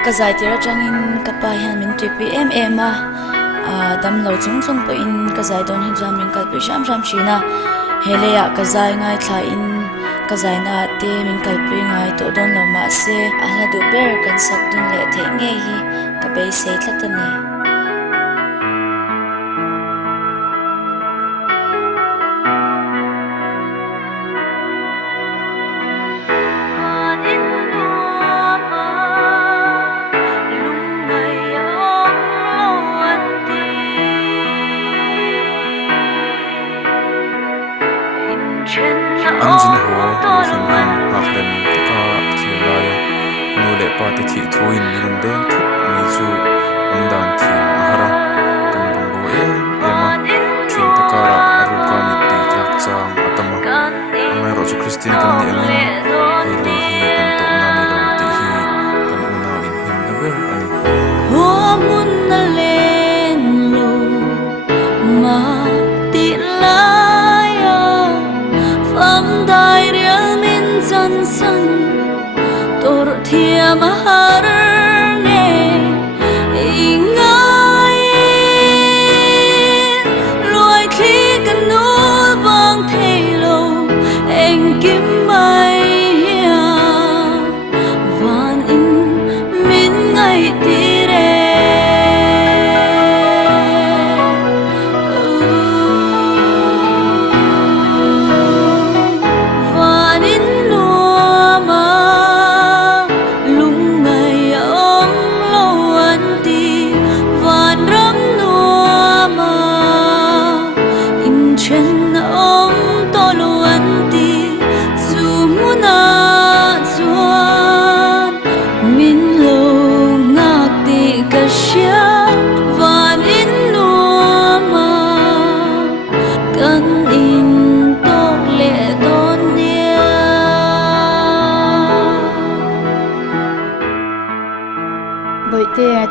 Kazai tira changin kapayan min 2 pm dam lo chung chung po in kazai don hin jam min kalpi sham sham shina hele ya kazai ngai thla in kazai na te min kalpi ngai to don lo ma se ala du ber kan sak dun le the nge hi ka be se thlatani Anjin ho hin haklen taka thilai nu le pa te thi thuin run deng thup mi chu amdan thi ahara kan bang ro ema thin takara aru ka mi ti tak chang atama amai ro chu christian kan ni angin he le hi kan to na ni lo ti hi kan una in him the ber ani homun na len lo ma ti la Pham dai rial min zan san tor thia mahar ne ingai loi thi kan no bang thelo eng kim mai hia van in min ngai ti re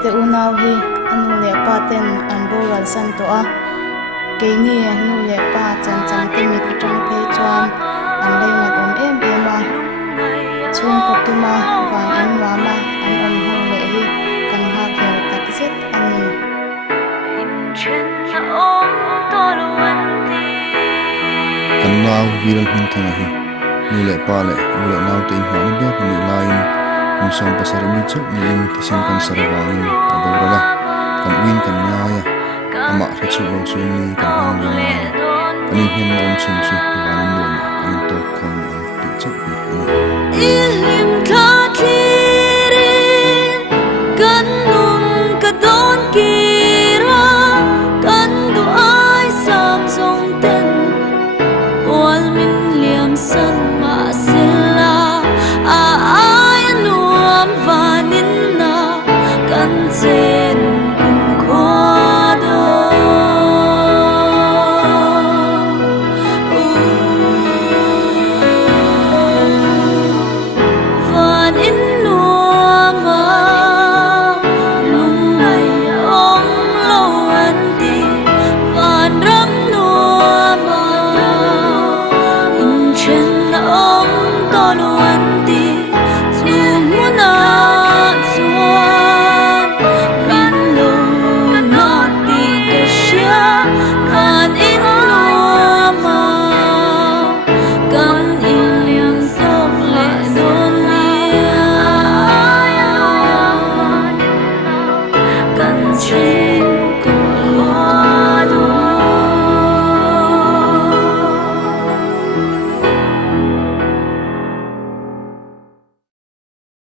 te unaw hi anu le paten anboral san to a ke ni anu le pa chan chan te mi ki tang pe chuan an le na dom em a chung ko tu ma wan an wa ma an om ho le hi kan ha kel tak zet ani kan naw viral hin thanga hi nu le pa le nu le naw te ma ni be ni lain Musang pasar mi chok ni in tisin kan sarawangin aborala kan win kan ngaya ama khachu lo chun ni kan hang yang kanin hin nom chun chu wanin